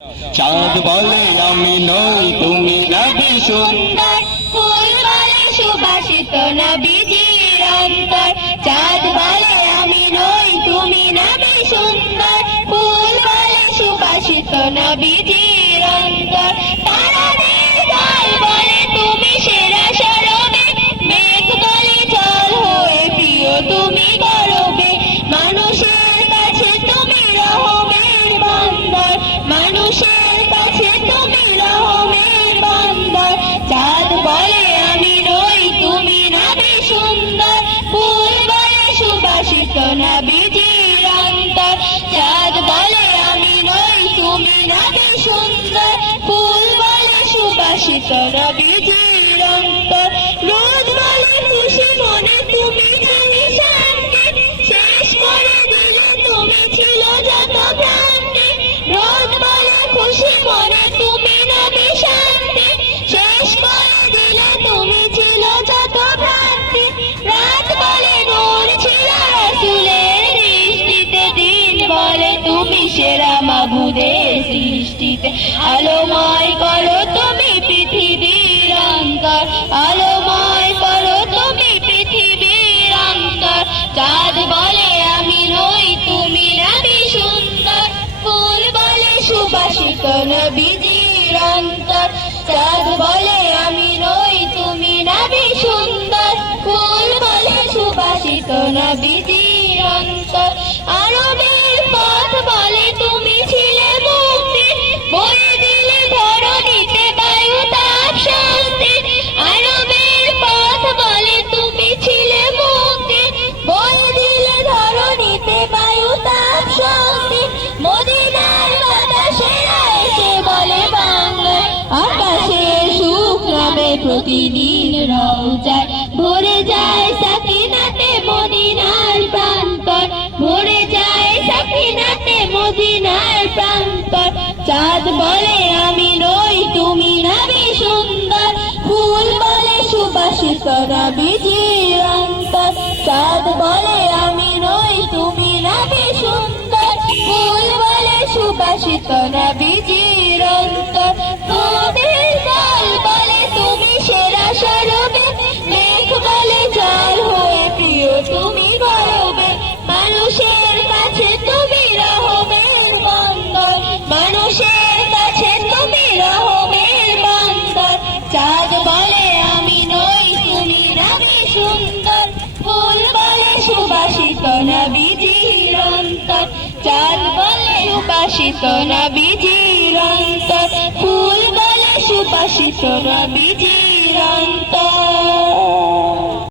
চাঁদ বলে আমি নই তুমি নবী সুন্দর, ফুল বলে সুবাসিত নবীজির অন্তর। চাঁদ বলে আমি নই তুমি নবী সুন্দর, ফুল বলে সুবাসিত নবীজির অন্তর। তারাদের দল বলে তুমি সেরা সরবে, মেঘ বলে জল হয়ে প্রিয় তুমি গরবে। মানুষের কাছে তুমি রহমের বান্দর, মানুষের কাছে তুমি রহমের বান্দর। চাঁদ বলে আমি নই তুমি নবী সুন্দর, ফুল বলে সুবাসিত নবীজির অন্তর। চাঁদ বলে আমি নই তুমি নবী সুন্দর, ফুল বলে সুবাসিত নবীজির অন্তর। রোজ বলে খুশি মনে তুমি জানি শান্তি, শেষ করে দিলে তুমি ছিল যত ভ্রান্তি। রোজ বলে খুশি মনে তুমি নবী শান্তি, শেষ করে দিলে তুমি ছিল যত ভ্রান্তি। রাত বলে নূর ছিল রাসূলের দৃষ্টিতে, দিন বলে তুমি সেরা মাবুদের সৃষ্টিতে। আলোময় করো তুমি পৃথিবীর অন্তর, আলোময় করো তুমি পৃথিবীর অন্তর। চাঁদ বলে আমি নই তুমি নবী সুন্দর, ফুল বলে সুবাসিত নবীজির অন্তর। চাঁদ বলে আমি নই তুমি নবী সুন্দর, ফুল বলে সুবাসিত নবীজির অন্তর। আরবের পথ বলে তুমি ছিলে মুক্তি, বয়ে দিলে ধরণীতে বায়ু তাপ শান্তি। আরবের পথ বলে তুমি ছিলে মুক্তি, বয়ে দিলে ধরণীতে বায়ু তাপ শান্তি। মদিনার বাতাসেরা এসে বলে বাংলায়, আকাশে সুখ নামে প্রতিদিন রওজায় ভরে যায় সাকিনাতে মদিনার প্রান্তর, ভরে যায় সাকিনাতে মদিনার প্রান্তর। চাঁদ বলে আমি নই তুমি নবী সুন্দর, ফুল বলে সুবাসিত নবীজির অন্তর। চাঁদ বলে আমি নই তুমি নবী সুন্দর, ফুল বলে সুবাসিত নবীজির অন্তর। নদীর জল বলে তুমি সেরা সরবে, মেঘ বলে জল হয়ে প্রিয় তুমি গরবে। মানুষের কাছে তুমি রহমের বান্দর, মানুষের কাছে তুমি রহমের বান্দর। চাঁদ বলে আমি নই তুমি নবী সুন্দর, ফুল বলে সুবাসিত নবীজির অন্তর। চাঁদ বলে সুবাসিত নবীজির অন্তর, ফুল বলে সুবাসিত নবীজির অন্তর।